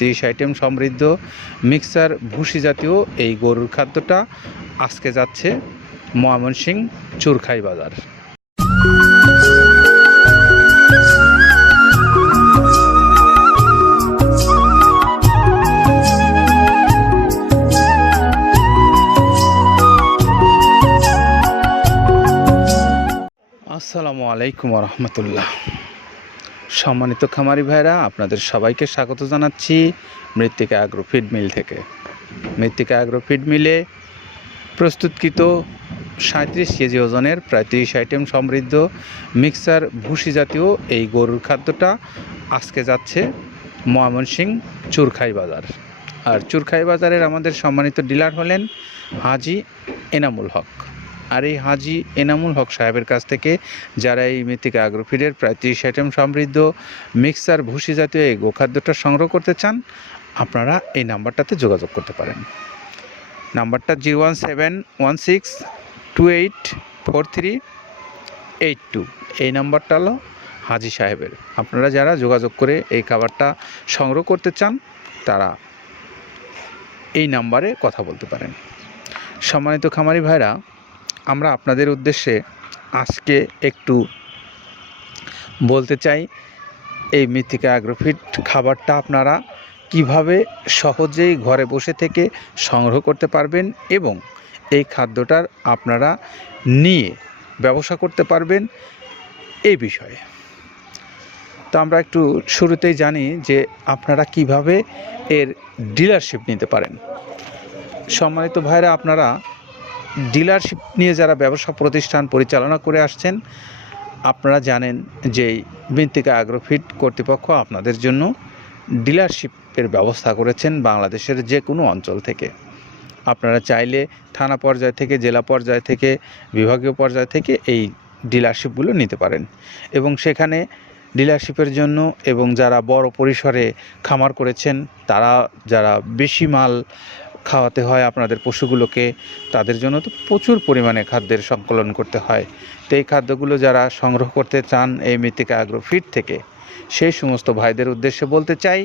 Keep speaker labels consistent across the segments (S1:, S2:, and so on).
S1: তিরিশ আইটেম সমৃদ্ধ মিক্সার ভুসি জাতীয় এই গরুর খাদ্যটা আজকে যাচ্ছে ময়মনসিং চুরখাই বাজার। আসসালামু আলাইকুম রহমতুল্লাহ। সম্মানিত খামারি ভাইরা, আপনাদের সবাইকে স্বাগত জানাচ্ছি মৃত্তিকা অ্যাগ্রো ফিড মিল থেকে। মৃত্তিকা অ্যাগ্রো ফিড মিলে প্রস্তুতকৃত সাঁত্রিশ কেজি ওজনের প্রায় তিরিশ আইটেম সমৃদ্ধ মিক্সার ভুসি জাতীয় এই গরুর খাদ্যটা আজকে যাচ্ছে ময়মনসিং চুরখাই বাজার। আর চুরখাই বাজারের আমাদের সম্মানিত ডিলার হলেন হাজি এনামুল হক। আর এই হাজি এনামুল হক সাহেবের কাছ থেকে, যারা এই মৃত্তিকা আগ্রোফিডের প্রায় ত্রিশ আইটেম সমৃদ্ধ মিক্সার, ভুসি জাতীয় এই গোখাদ্যটা সংগ্রহ করতে চান, আপনারা এই নাম্বারটাতে যোগাযোগ করতে পারেন। নাম্বারটা zero one seven one six two eight four three eight two. এই নাম্বারটা হলো হাজি সাহেবের। আপনারা যারা যোগাযোগ করে এই খাবারটা সংগ্রহ করতে চান, তারা এই নাম্বারে কথা বলতে পারেন। সম্মানিত খামারি ভাইরা আমরা আপনাদের উদ্দেশ্যে আজকে একটু বলতে চাই, এই মৃত্তিকা অ্যাগ্রোফিট খাবারটা আপনারা কীভাবে সহজেই ঘরে বসে থেকে সংগ্রহ করতে পারবেন এবং এই খাদ্যটার আপনারা নিয়ে ব্যবসা করতে পারবেন এই বিষয়ে। তো আমরা একটু শুরুতেই জানি যে আপনারা কীভাবে এর ডিলারশিপ নিতে পারেন। সম্মানিত ভাইরা, আপনারা ডিলারশিপ নিয়ে যারা ব্যবসা প্রতিষ্ঠান পরিচালনা করে আসছেন, আপনারা জানেন যে এই মৃত্তিকা অ্যাগ্রোফিট কর্তৃপক্ষ আপনাদের জন্য ডিলারশিপের ব্যবস্থা করেছেন বাংলাদেশের যে কোনো অঞ্চল থেকে। আপনারা চাইলে থানা পর্যায় থেকে, জেলা পর্যায় থেকে, বিভাগীয় পর্যায় থেকে এই ডিলারশিপগুলো নিতে পারেন এবং সেখানে ডিলারশিপের জন্য এবং যারা বড় পরিসরে খামার করেছেন, তারা যারা বেশি মাল খাওয়াতে হয় আপনাদের পশুগুলোকে, তাদের জন্য তো প্রচুর পরিমাণে খাদ্যের সংকলন করতে হয়। তো এই খাদ্যগুলো যারা সংগ্রহ করতে চান এই মৃত্তিকা আগ্রো ফিট থেকে, সেই সমস্ত ভাইদের উদ্দেশ্যে বলতে চাই,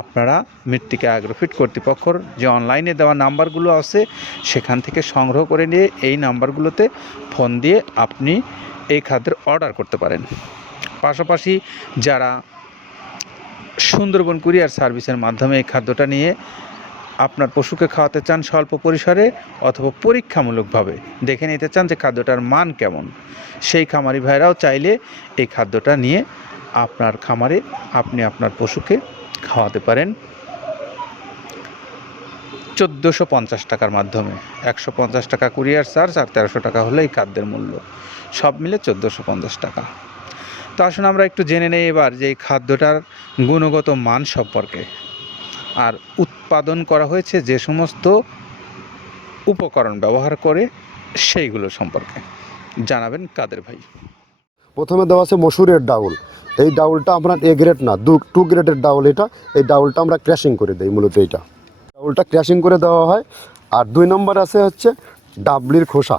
S1: আপনারা মৃত্তিকা আগ্রোফিট কর্তৃপক্ষর যে অনলাইনে দেওয়া নাম্বারগুলো আছে, সেখান থেকে সংগ্রহ করে নিয়ে এই নাম্বারগুলোতে ফোন দিয়ে আপনি এই খাদ্যের অর্ডার করতে পারেন। পাশাপাশি যারা সুন্দরবন কুরিয়ার সার্ভিসের মাধ্যমে এই খাদ্যটা নিয়ে আপনার পশুকে খাওয়াতে চান স্বল্প পরিসরে অথবা পরীক্ষামূলকভাবে। দেখে নিতে চান যে খাদ্যটার মান কেমন। সেই খামারি ভাইরাও চাইলে এই খাদ্যটা নিয়ে আপনার খামারে আপনি আপনার পশুকে খাওয়াতে পারেন চোদ্দোশো পঞ্চাশ টাকার মাধ্যমে। একশো পঞ্চাশ টাকা কুরিয়ার চার্জ আর তেরোশো টাকা হলো এই খাদ্যের মূল্য। সব মিলে চোদ্দোশো পঞ্চাশ টাকা। তো আসুন আমরা একটু জেনে নেই এবার যে এই খাদ্যটার গুণগত মান সম্পর্কে। আর উৎপাদন করা হয়েছে যে সমস্ত উপকরণ ব্যবহার করে সেইগুলো সম্পর্কে। জানাবেন কাদের ভাই।
S2: প্রথমে দেওয়া আছে মসুরের ডাউল। এই ডাউলটা আপনার এ গ্রেড না, দু, টু গ্রেডের ডাউল এটা। এই ডাউলটা আমরা ক্র্যাশিং করে দিই মূলত এইটা। ডাউলটা ক্র্যাশিং করে দেওয়া হয়। আর দুই নম্বর আছে হচ্ছে ডাবলির খোসা।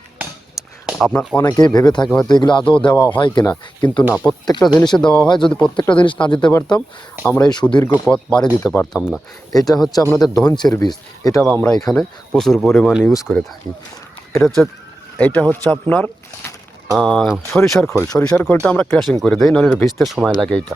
S2: আপনার অনেকেই ভেবে থাকে হয়তো এগুলো আদৌ দেওয়া হয় কিনা। কিন্তু না, প্রত্যেকটা জিনিসে দেওয়া হয়। যদি প্রত্যেকটা জিনিস না দিতে পারতাম, আমরা এই সুদীর্ঘ পথ পাড়ি দিতে পারতাম না। এটা হচ্ছে আপনাদের ধনসের বীজ এটাও আমরা এখানে প্রচুর পরিমাণে ইউজ করে থাকি। এটা হচ্ছে, এইটা হচ্ছে আপনার সরিষার খোল। সরিষার খোলটা আমরা ক্র্যাশিং করে দিই এটা ভিজতে সময় লাগে এইটা।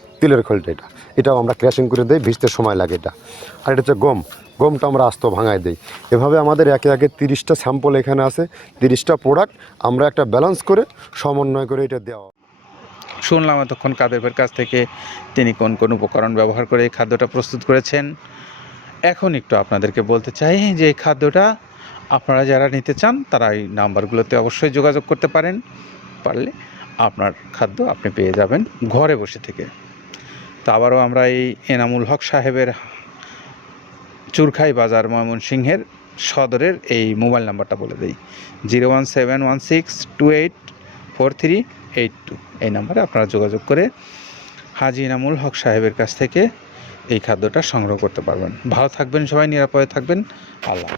S2: তিলের খোলটা এটা। এটাও আমরা ক্র্যাশিং করে দিই, ভিজতে সময় লাগে এটা। আর এটা হচ্ছে গম। গমটা আমরা আস্ত ভাঙায় দিই। এভাবে আমাদের একে একে তিরিশটা স্যাম্পল এখানে আছে, তিরিশটা প্রোডাক্ট আমরা একটা ব্যালেন্স করে সমন্বয় করে এটা দেওয়া।
S1: শুনলাম এতক্ষণ কাদেবের কাছ থেকে তিনি কোন কোন উপকরণ ব্যবহার করে এই খাদ্যটা প্রস্তুত করেছেন। এখন একটু আপনাদেরকে বলতে চাই যে এই খাদ্যটা আপনারা যারা নিতে চান, তারা এই নাম্বারগুলোতে অবশ্যই যোগাযোগ করতে পারেন। পারলে আপনার খাদ্য আপনি পেয়ে যাবেন ঘরে বসে থেকে। তো আবারও আমরা এই এনামুল হক সাহেবের চুরখাই বাজার ময়মনসিংহের সদরের এই মোবাইল নাম্বারটা বলে দিই। Zero one seven one six two eight four three eight two. এই নাম্বারে আপনারা যোগাযোগ করে হাজি এনামুল হক সাহেবের কাছ থেকে এই খাদ্যটা সংগ্রহ করতে পারবেন। ভালো থাকবেন সবাই, নিরাপদে থাকবেন। আল্লাহ